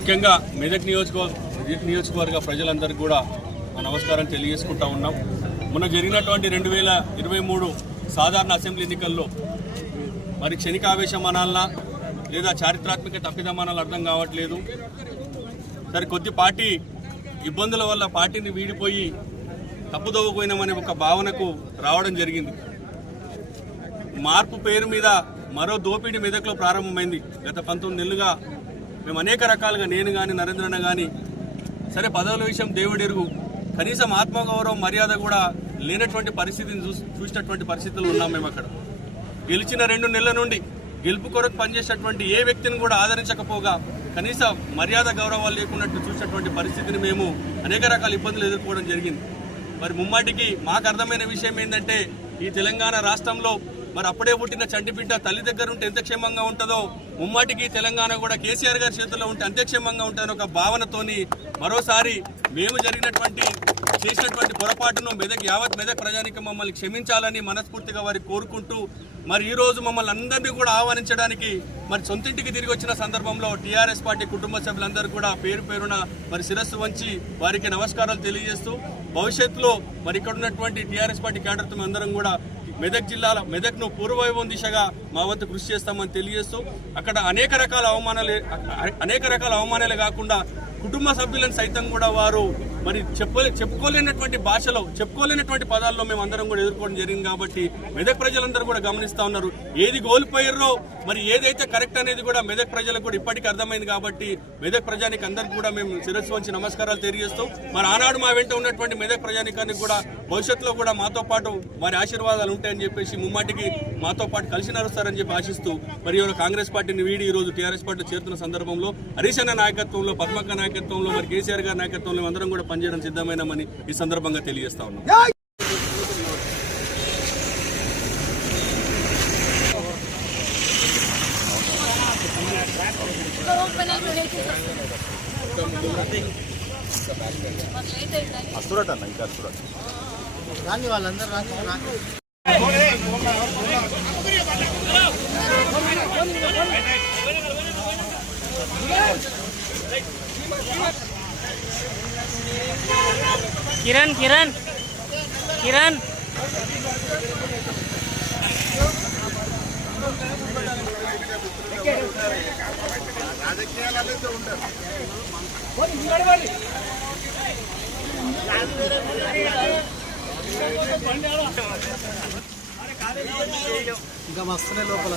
ముఖ్యంగా మెదక్ నియోజకవర్గ ప్రజలందరికీ కూడా నమస్కారం తెలియజేసుకుంటా ఉన్నాం. మొన్న జరిగినటువంటి 2023 సాధారణ అసెంబ్లీ ఎన్నికల్లో మరి క్షణికావేశం అనాలనా లేదా చారిత్రాత్మక తప్పిదమానాలు అర్థం కావట్లేదు. సరే కొద్ది పార్టీ ఇబ్బందుల వల్ల పార్టీని వీడిపోయి తప్పుదోవపోయినామనే ఒక భావనకు రావడం జరిగింది. మార్పు పేరు మీద మరో దోపిడీ మెదక్లో ప్రారంభమైంది. గత 19 నెలలుగా మేము అనేక రకాలుగా, నేను కానీ నరేంద్రన్న కానీ, సరే పదవుల విషయం దేవుడెరుగు, కనీసం ఆత్మగౌరవం మర్యాద కూడా లేనటువంటి పరిస్థితిని చూసినటువంటి పరిస్థితులు ఉన్నాం. మేము అక్కడ గెలిచిన 2 నెలల నుండి గెలుపు కొరకు పనిచేసేటువంటి ఏ వ్యక్తిని కూడా ఆదరించకపోగా కనీస మర్యాద గౌరవాలు లేకున్నట్టు చూసినటువంటి పరిస్థితిని మేము అనేక రకాల ఇబ్బందులు ఎదుర్కోవడం జరిగింది. మరి ముమ్మాటికి మాకు అర్థమైన విషయం ఏంటంటే, ఈ తెలంగాణ రాష్ట్రంలో మరి అప్పుడే పుట్టిన చంటిబిడ్డ తల్లి దగ్గర ఉంటే ఎంత క్షేమంగా ఉంటుందో, ముమ్మాటికి తెలంగాణ కూడా కేసీఆర్ గారి చేతుల్లో ఉంటే అంతే క్షేమంగా ఉంటుందని ఒక భావనతోని మరోసారి మేము చేసినటువంటి పొరపాటును యావత్ మెదక్ ప్రజానికి మమ్మల్ని క్షమించాలని మనస్ఫూర్తిగా వారికి కోరుకుంటూ, మరి ఈ రోజు మమ్మల్ని అందరినీ కూడా ఆహ్వానించడానికి మరి సొంతింటికి తిరిగి వచ్చిన సందర్భంలో టీఆర్ఎస్ పార్టీ కుటుంబ సభ్యులందరూ కూడా పేరు పేరున మరి శిరస్సు వంచి వారికి నమస్కారాలు తెలియజేస్తూ, భవిష్యత్తులో మరి ఇక్కడ ఉన్నటువంటి టీఆర్ఎస్ పార్టీ క్యాడర్తో అందరం కూడా మెదక్ను పూర్వవైభవం దిశగా మా వంతు కృషి చేస్తామని తెలియజేస్తూ, అక్కడ అనేక రకాల అవమానాలే కాకుండా కుటుంబ సభ్యులను సైతం కూడా వారు మరి చెప్పుకోలేనటువంటి భాషలో, చెప్పుకోలేనటువంటి పదాల్లో మేము అందరం కూడా ఎదుర్కోవడం జరిగింది. కాబట్టి మెదక్ ప్రజలందరూ కూడా గమనిస్తూ ఉన్నారు. ఏది కోల్పోయారో మరి ఏదైతే కరెక్ట్ అనేది కూడా మెదక్ ప్రజలకు కూడా ఇప్పటికీ అర్థమైంది. కాబట్టి మెదక్ ప్రజానికి అందరికీ కూడా మేము శిరస్సు వంచి నమస్కారాలు తెలియజేస్తూ, మరి ఆనాడు మా వెంట ఉన్నటువంటి మెదక్ ప్రజానికానికి కూడా భవిష్యత్తులో కూడా మాతో పాటు వారి ఆశీర్వాదాలు ఉంటాయని చెప్పేసి ముమ్మాటికి మాతో పాటు కలిసి నడుస్తారని చెప్పి ఆశిస్తూ, మరి కాంగ్రెస్ పార్టీని వీడి ఈ రోజు టీఆర్ఎస్ పార్టీ చేరుతున్న సందర్భంలో హరీష్ అన్న నాయకత్వంలో, పద్మక్క నాయకత్వంలో, మరి కేసీఆర్ గారి నాయకత్వంలో అందరం కూడా పనిచేయడం సిద్ధమైనామని ఈ సందర్భంగా తెలియజేస్తా ఉన్నాం. రాని వాళ్ళందరూ కిరణ్ కిరణ్ కిరణ్ ఇంకా వస్తున్నాయి లోపల.